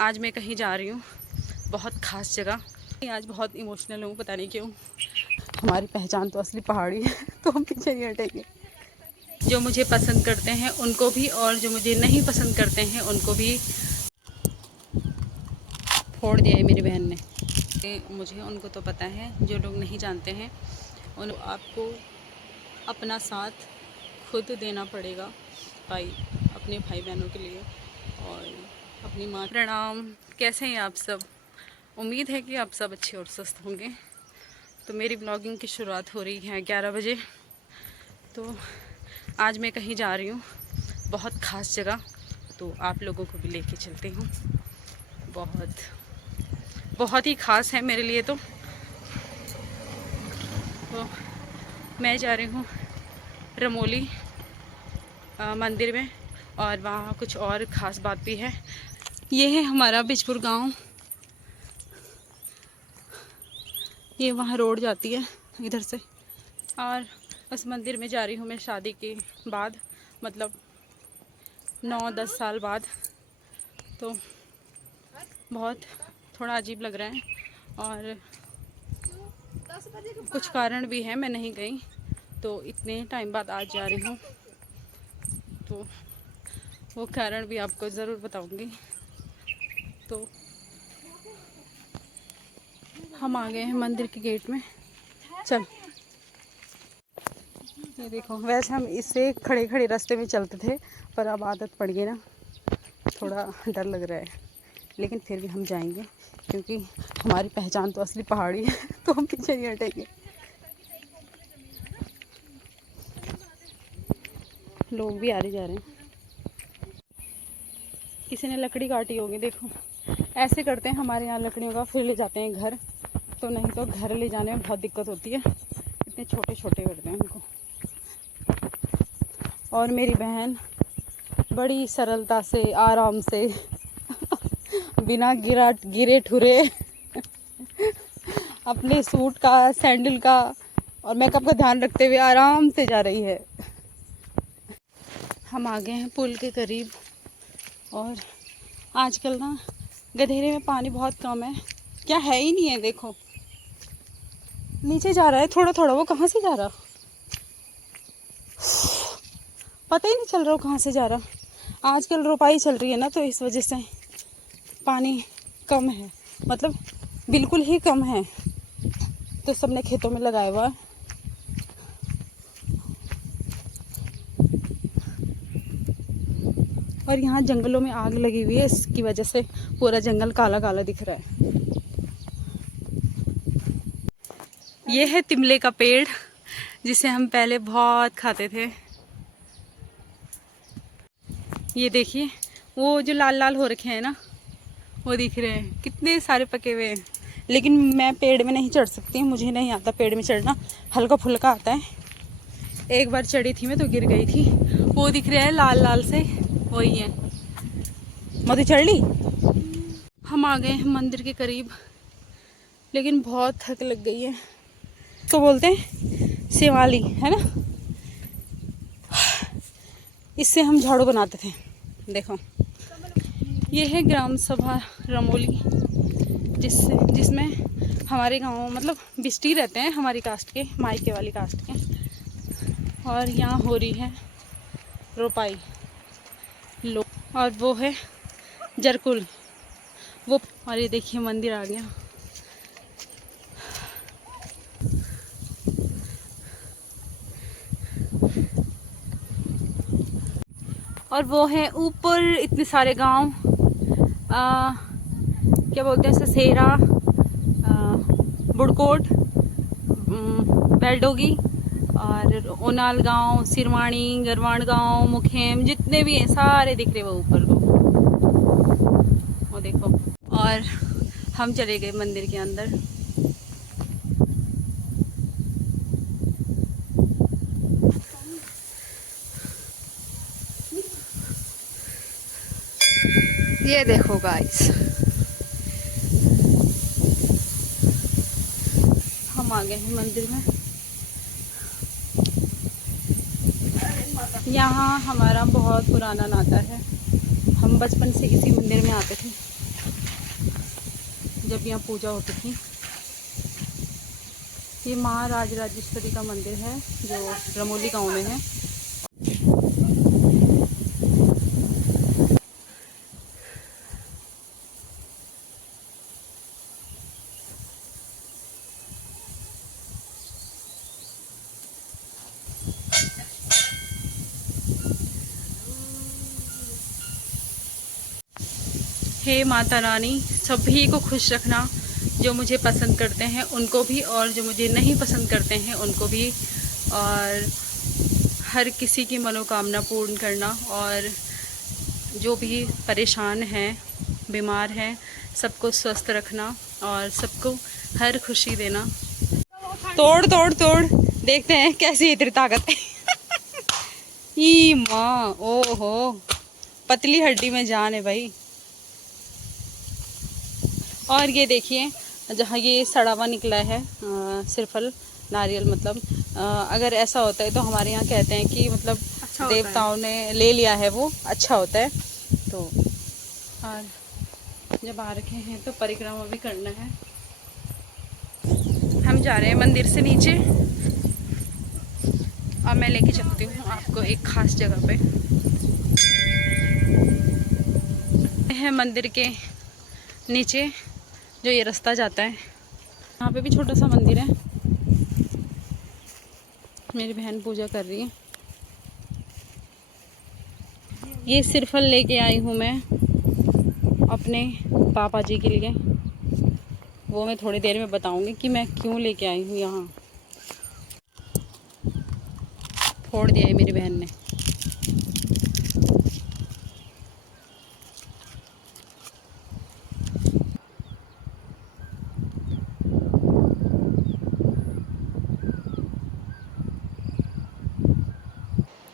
आज मैं कहीं जा रही हूँ, बहुत ख़ास जगह। आज बहुत इमोशनल हूँ, पता नहीं क्यों। हमारी पहचान तो असली पहाड़ी है, तो हम पीछे नहीं हटेंगे। जो मुझे पसंद करते हैं उनको भी, और जो मुझे नहीं पसंद करते हैं उनको भी फोड़ दिया है मेरी बहन ने। मुझे उनको तो पता है, जो लोग नहीं जानते हैं उन आपको अपना साथ खुद देना पड़ेगा अपने भाई बहनों के लिए और अपनी माँ। प्रणाम, कैसे हैं आप सब? उम्मीद है कि आप सब अच्छे और स्वस्थ होंगे। तो मेरी ब्लॉगिंग की शुरुआत हो रही है 11 बजे। तो आज मैं कहीं जा रही हूँ, बहुत ख़ास जगह, तो आप लोगों को भी लेके चलती हूँ। बहुत ही ख़ास है मेरे लिए। तो मैं जा रही हूँ रमोली मंदिर में, और वहाँ कुछ और ख़ास बात भी है। ये है हमारा बिजपुर गांव। ये वहाँ रोड जाती है इधर से, और उस मंदिर में जा रही हूँ मैं शादी के बाद, मतलब 9-10 साल बाद। तो बहुत थोड़ा अजीब लग रहा है, और कुछ कारण भी है मैं नहीं गई, तो इतने टाइम बाद आज जा रही हूँ। तो वो कारण भी आपको ज़रूर बताऊंगी। तो हम आ गए हैं मंदिर के गेट में। चल, ये देखो। वैसे हम इससे खड़े खड़े रास्ते में चलते थे, पर अब आदत पड़ गई ना, थोड़ा डर लग रहा है, लेकिन फिर भी हम जाएंगे, क्योंकि हमारी पहचान तो असली पहाड़ी है, तो हम पीछे नहीं हटेंगे। लोग भी आ रहे जा रहे हैं। किसी ने लकड़ी काटी होगी, देखो। ऐसे करते हैं हमारे यहाँ लकड़ियों का, फिर ले जाते हैं घर। तो नहीं तो घर ले जाने में बहुत दिक्कत होती है, इतने छोटे छोटे करते हैं उनको। और मेरी बहन बड़ी सरलता से, आराम से बिना गिरे ठुरे अपने सूट का, सैंडल का और मेकअप का ध्यान रखते हुए आराम से जा रही है। हम आ गए हैं पुल के करीब, और आजकल ना गधेरे में पानी बहुत कम है, क्या है ही नहीं है। देखो नीचे जा रहा है थोड़ा थोड़ा, वो कहाँ से जा रहा पता ही नहीं चल रहा वो कहाँ से जा रहा। आजकल रोपाई चल रही है ना, तो इस वजह से पानी कम है, मतलब बिल्कुल ही कम है। तो सबने खेतों में लगाया हुआ है। और यहाँ जंगलों में आग लगी हुई है, इसकी वजह से पूरा जंगल काला काला दिख रहा है। ये है तिमले का पेड़, जिसे हम पहले बहुत खाते थे। ये देखिए, वो जो लाल लाल हो रखे हैं ना, वो दिख रहे हैं, कितने सारे पके हुए हैं। लेकिन मैं पेड़ में नहीं चढ़ सकती, मुझे नहीं आता पेड़ में चढ़ना, हल्का फुल्का आता है। एक बार चढ़ी थी मैं तो गिर गई थी। वो दिख रहे हैं लाल लाल से, वही है। मधु चढ़ ली। हम आ गए हैं मंदिर के करीब, लेकिन बहुत थक लग गई है। तो बोलते हैं शिवाली है ना, इससे हम झाड़ू बनाते थे। देखो, ये है ग्राम सभा रमोली, जिसमें हमारे गांव, मतलब बिस्टी रहते हैं हमारी कास्ट के, मायके वाली कास्ट के। और यहाँ हो रही है रोपाई और वो है जरकुल वो। और ये देखिए मंदिर आ गया। और वो है ऊपर इतने सारे गांव, क्या बोलते हैं, ससेरा, बुड़कोट, बेलडोगी और ओनाल गांव, सिरवाणी, गरवाण गांव, मुखेम, जितने भी हैं सारे दिख रहे वो ऊपर को। वो देखो। और हम चले गए मंदिर के अंदर। ये देखो गाइस, हम आ गए हैं मंदिर में। यहाँ हमारा बहुत पुराना नाता है, हम बचपन से इसी मंदिर में आते थे। जब यहाँ पूजा होती थी। ये माँ राजराजेश्वरी का मंदिर है जो रमोली गांव में है। हे माता रानी, सभी को खुश रखना, जो मुझे पसंद करते हैं उनको भी और जो मुझे नहीं पसंद करते हैं उनको भी, और हर किसी की मनोकामना पूर्ण करना, और जो भी परेशान हैं, बीमार हैं, सबको स्वस्थ रखना और सबको हर खुशी देना। तोड़ तोड़ तोड़, देखते हैं कैसी है तेरी ताकत। ई माँ, ओहो, पतली हड्डी में जान है भाई। और ये देखिए जहाँ ये सड़ा हुआ निकला है सिरफल नारियल, मतलब अगर ऐसा होता है तो हमारे यहाँ कहते हैं कि मतलब अच्छा देवताओं ने ले लिया है, वो अच्छा होता है। तो और जब आ रखे हैं तो परिक्रमा भी करना है। हम जा रहे हैं मंदिर से नीचे और मैं लेके चलती हूँ आपको एक खास जगह पे। है मंदिर के नीचे जो ये रास्ता जाता है, यहाँ पे भी छोटा सा मंदिर है। मेरी बहन पूजा कर रही है। ये सिरफल लेके आई हूँ मैं अपने पापा जी के लिए। वो मैं थोड़ी देर में बताऊंगी कि मैं क्यों लेके आई हूँ यहाँ। फोड़ दिया है मेरी बहन ने।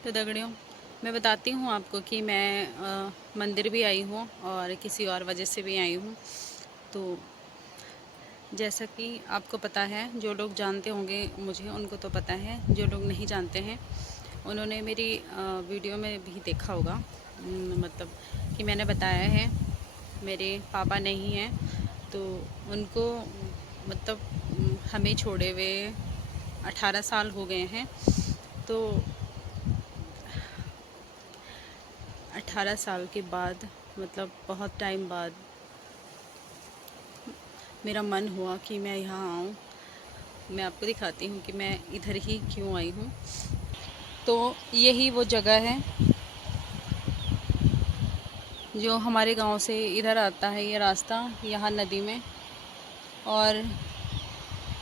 तो दगड़ियों, मैं बताती हूँ आपको कि मैं मंदिर भी आई हूँ और किसी और वजह से भी आई हूँ। तो जैसा कि आपको पता है, जो लोग जानते होंगे मुझे उनको तो पता है, जो लोग नहीं जानते हैं उन्होंने मेरी वीडियो में भी देखा होगा। मतलब कि मैंने बताया है मेरे पापा नहीं हैं, तो उनको मतलब हमें छोड़े हुए 18 साल हो गए हैं। तो 18 साल के बाद, मतलब बहुत टाइम बाद मेरा मन हुआ कि मैं यहाँ आऊँ। मैं आपको दिखाती हूँ कि मैं इधर ही क्यों आई हूँ। तो यही वो जगह है जो हमारे गांव से इधर आता है, ये रास्ता यहाँ नदी में। और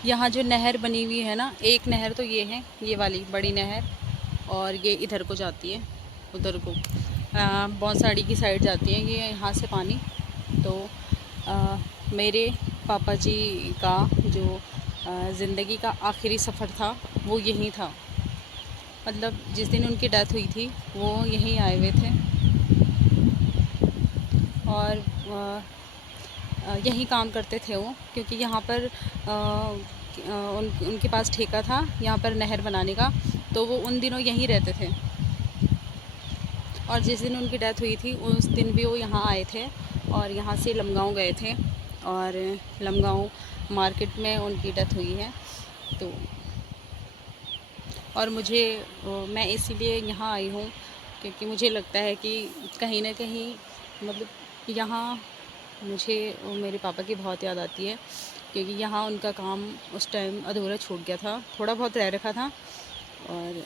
यहाँ जो नहर बनी हुई है ना, एक नहर तो ये है, ये वाली बड़ी नहर, और ये इधर को जाती है, उधर को बौंसाड़ी की साइड जाती है ये यहाँ से पानी। तो मेरे पापा जी का जो ज़िंदगी का आखिरी सफ़र था वो यहीं था। मतलब जिस दिन उनकी डेथ हुई थी वो यहीं आए हुए थे और यहीं काम करते थे वो, क्योंकि यहाँ पर उनके पास ठेका था यहाँ पर नहर बनाने का, तो वो उन दिनों यहीं रहते थे। और जिस दिन उनकी डेथ हुई थी उस दिन भी वो यहाँ आए थे और यहाँ से लमगांव गए थे, और लमगांव मार्केट में उनकी डेथ हुई है। तो और मैं इसीलिए यहाँ आई हूँ क्योंकि मुझे लगता है कि कहीं ना कहीं मतलब यहाँ मुझे मेरे पापा की बहुत याद आती है, क्योंकि यहाँ उनका काम उस टाइम अधूरा छूट गया था, थोड़ा बहुत रह रखा था, और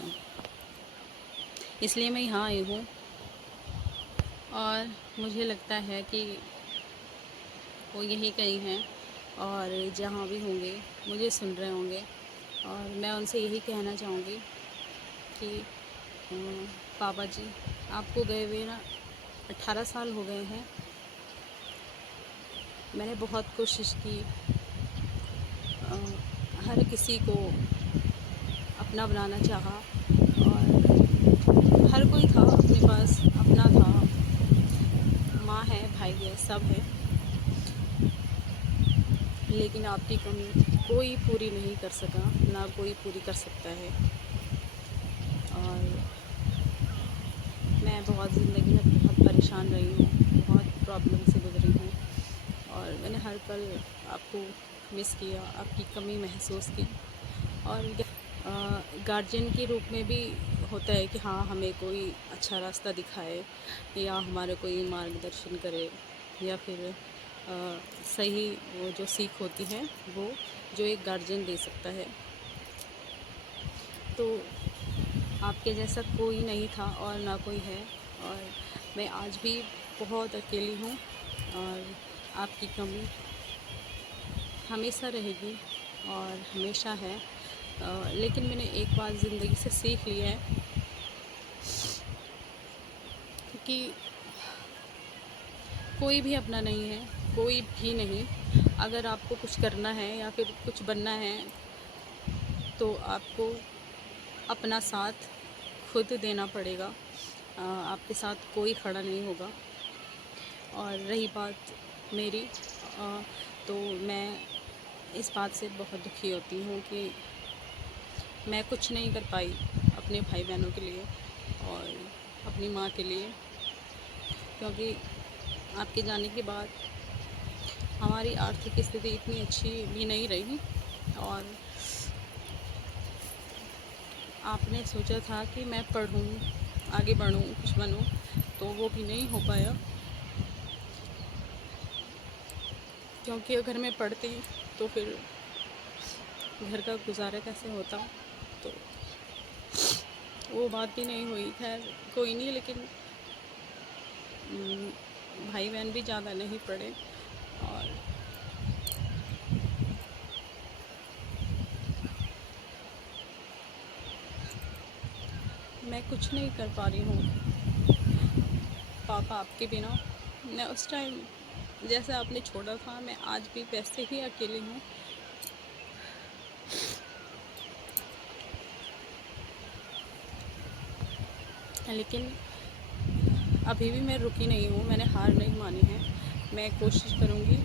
इसलिए मैं यहाँ आई हूँ। और मुझे लगता है कि वो यहीं कहीं हैं, और जहाँ भी होंगे मुझे सुन रहे होंगे, और मैं उनसे यही कहना चाहूँगी कि पापा जी, आपको गए हुए ना 18 साल हो गए हैं। मैंने बहुत कोशिश की, हर किसी को अपना बनाना चाहा, और हर कोई था अपने पास, अपना था, माँ है, भाई है, सब है, लेकिन आपकी कमी कोई पूरी नहीं कर सका, ना कोई पूरी कर सकता है। और मैं बहुत ज़िंदगी में बहुत परेशान रही हूँ, बहुत प्रॉब्लम से गुजरी हूँ, और मैंने हर पल आपको मिस किया, आपकी कमी महसूस की। और गार्जियन के रूप में भी होता है कि हाँ, हमें कोई अच्छा रास्ता दिखाए या हमारा कोई मार्गदर्शन करे, या फिर सही वो जो सीख होती है वो जो एक गार्जियन दे सकता है। तो आपके जैसा कोई नहीं था और ना कोई है, और मैं आज भी बहुत अकेली हूँ, और आपकी कमी हमेशा रहेगी और हमेशा है। लेकिन मैंने एक बात ज़िंदगी से सीख ली है कि कोई भी अपना नहीं है, कोई भी नहीं। अगर आपको कुछ करना है या फिर कुछ बनना है तो आपको अपना साथ खुद देना पड़ेगा। आपके साथ कोई खड़ा नहीं होगा। और रही बात मेरी, तो मैं इस बात से बहुत दुखी होती हूँ कि मैं कुछ नहीं कर पाई अपने भाई बहनों के लिए और अपनी माँ के लिए, क्योंकि आपके जाने के बाद हमारी आर्थिक स्थिति इतनी अच्छी भी नहीं रही, और आपने सोचा था कि मैं पढ़ूं, आगे बढ़ूं, कुछ बनूं, तो वो भी नहीं हो पाया। क्योंकि अगर मैं पढ़ती तो फिर घर का गुजारा कैसे होता, तो वो बात भी नहीं हुई। खैर कोई नहीं, लेकिन भाई बहन भी ज़्यादा नहीं पढ़े, और मैं कुछ नहीं कर पा रही हूँ पापा आपके बिना। मैं उस टाइम जैसे आपने छोड़ा था, मैं आज भी वैसे ही अकेली हूँ। लेकिन अभी भी मैं रुकी नहीं हूँ, मैंने हार नहीं मानी है। मैं कोशिश करूँगी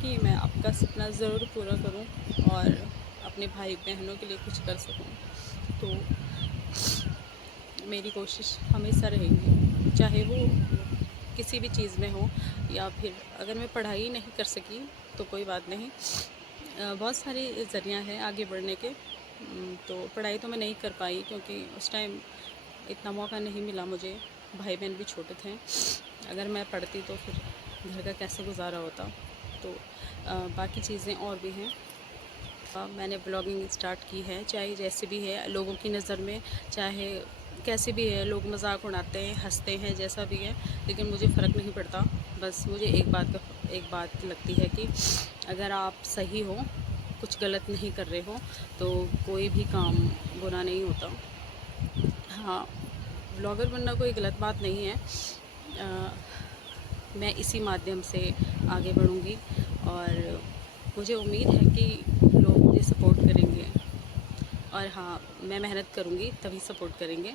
कि मैं आपका सपना ज़रूर पूरा करूँ और अपने भाई बहनों के लिए कुछ कर सकूँ। तो मेरी कोशिश हमेशा रहेगी, चाहे वो किसी भी चीज़ में हो, या फिर अगर मैं पढ़ाई नहीं कर सकी तो कोई बात नहीं। बहुत सारे ज़रिया हैं आगे बढ़ने के। तो पढ़ाई तो मैं नहीं कर पाई क्योंकि उस टाइम इतना मौका नहीं मिला मुझे, भाई बहन भी छोटे थे। अगर मैं पढ़ती तो फिर घर का कैसे गुजारा होता। तो बाकी चीज़ें और भी हैं। मैंने ब्लॉगिंग स्टार्ट की है, चाहे जैसे भी है लोगों की नज़र में, चाहे कैसे भी है, लोग मजाक उड़ाते हैं, हंसते हैं, जैसा भी है, लेकिन मुझे फ़र्क नहीं पड़ता। बस मुझे एक बात लगती है कि अगर आप सही हो, कुछ गलत नहीं कर रहे हो, तो कोई भी काम बुरा नहीं होता। हाँ, ब्लॉगर बनना कोई गलत बात नहीं है। मैं इसी माध्यम से आगे बढ़ूँगी, और मुझे उम्मीद है कि लोग मुझे सपोर्ट करेंगे। और हाँ, मैं मेहनत करूँगी तभी सपोर्ट करेंगे,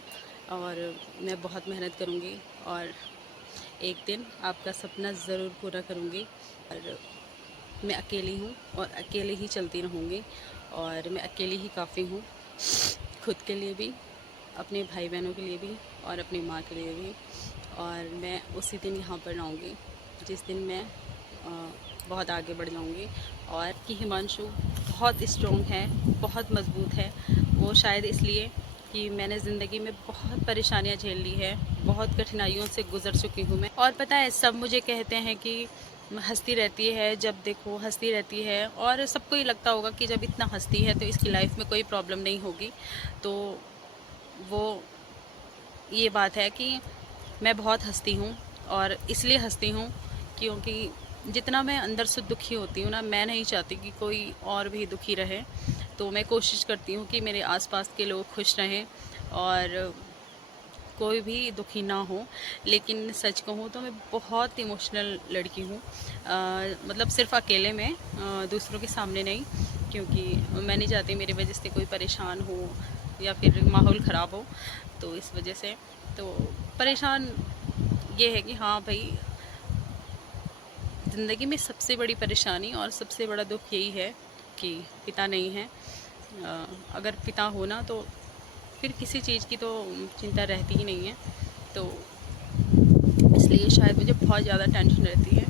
और मैं बहुत मेहनत करूँगी, और एक दिन आपका सपना ज़रूर पूरा करूँगी। और मैं अकेली हूँ और अकेले ही चलती रहूँगी, और मैं अकेली ही काफ़ी हूँ, खुद के लिए भी, अपने भाई बहनों के लिए भी, और अपनी माँ के लिए भी। और मैं उसी दिन यहाँ पर आऊँगी जिस दिन मैं बहुत आगे बढ़ जाऊँगी। और कि हिमांशु बहुत स्ट्रॉन्ग है, बहुत मज़बूत है। वो शायद इसलिए कि मैंने ज़िंदगी में बहुत परेशानियाँ झेल ली है, बहुत कठिनाइयों से गुज़र चुकी हूँ मैं। और पता है, सब मुझे कहते हैं कि हंसती रहती है, जब देखो हंसती रहती है, और सबको ही लगता होगा कि जब इतना हंसती है तो इसकी लाइफ में कोई प्रॉब्लम नहीं होगी। तो वो ये बात है कि मैं बहुत हंसती हूँ, और इसलिए हंसती हूँ क्योंकि जितना मैं अंदर से दुखी होती हूँ ना, मैं नहीं चाहती कि कोई और भी दुखी रहे। तो मैं कोशिश करती हूँ कि मेरे आसपास के लोग खुश रहें और कोई भी दुखी ना हो। लेकिन सच कहूँ तो मैं बहुत इमोशनल लड़की हूँ, मतलब सिर्फ अकेले में, दूसरों के सामने नहीं, क्योंकि मैं नहीं चाहती मेरी वजह से कोई परेशान हो या फिर माहौल ख़राब हो। तो इस वजह से तो परेशान ये है कि हाँ भाई, ज़िंदगी में सबसे बड़ी परेशानी और सबसे बड़ा दुख यही है कि पिता नहीं है। अगर पिता होना तो फिर किसी चीज़ की तो चिंता रहती ही नहीं है। तो इसलिए शायद मुझे बहुत ज़्यादा टेंशन रहती है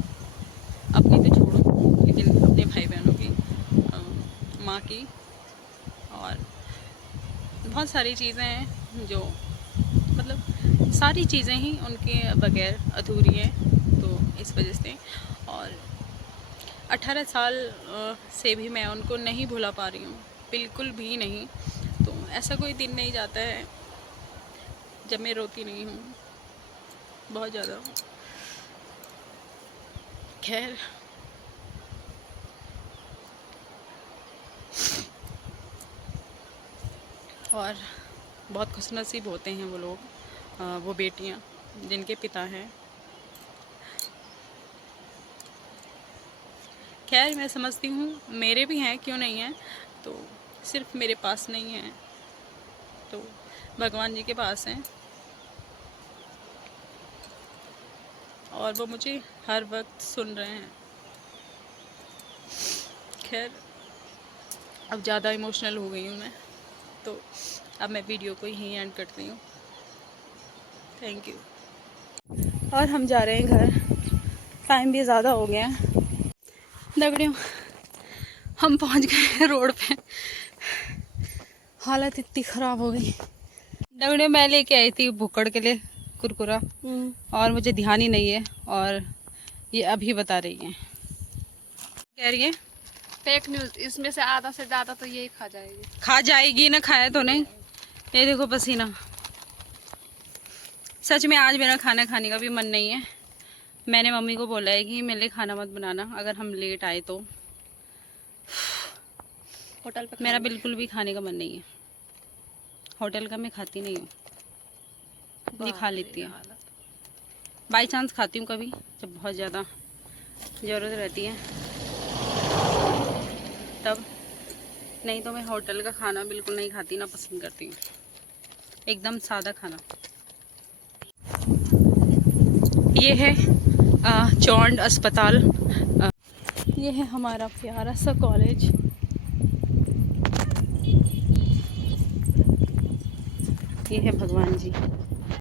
अपनी माँ की, और बहुत सारी चीज़ें हैं जो मतलब सारी चीज़ें ही उनके बगैर अधूरी हैं। तो इस वजह से, और 18 साल से भी मैं उनको नहीं भुला पा रही हूँ, बिल्कुल भी नहीं। तो ऐसा कोई दिन नहीं जाता है जब मैं रोती नहीं हूँ, बहुत ज़्यादा। खैर, और बहुत खुशनसीब होते हैं वो लोग, वो बेटियाँ जिनके पिता हैं। खैर, मैं समझती हूँ मेरे भी हैं, क्यों नहीं हैं, तो सिर्फ मेरे पास नहीं हैं, तो भगवान जी के पास हैं, और वो मुझे हर वक्त सुन रहे हैं। खैर, अब ज़्यादा इमोशनल हो गई हूँ मैं, तो अब मैं वीडियो को यहीं एंड करती हूँ। Thank you. और हम जा रहे हैं घर, टाइम भी ज़्यादा हो गया है। दगड़ियों, हम पहुँच गए रोड पे, हालत इतनी ख़राब हो गई। दगड़ियों, मैं लेके आई थी भुक्कड़ के लिए कुरकुरा, और मुझे ध्यान ही नहीं है, और ये अभी बता रही है, कह रही है फेक न्यूज, इसमें से आधा से ज्यादा तो यही खा जाएगी। खा जाएगी ना, खाया तो नहीं। ये देखो पसीना। सच में आज मेरा खाना खाने का भी मन नहीं है। मैंने मम्मी को बोला है कि मेरे लिए खाना मत बनाना अगर हम लेट आए तो। होटल पे मेरा बिल्कुल भी खाने का मन नहीं है। होटल का मैं खाती नहीं हूँ, ये खा लेती है। बाई चांस खाती हूँ कभी, जब बहुत ज़्यादा ज़रूरत रहती है तब, नहीं तो मैं होटल का खाना बिल्कुल नहीं खाती, ना पसंद करती हूँ, एकदम सादा खाना। ये है चौंड अस्पताल, ये है हमारा प्यारा सा कॉलेज। ये है भगवान जी।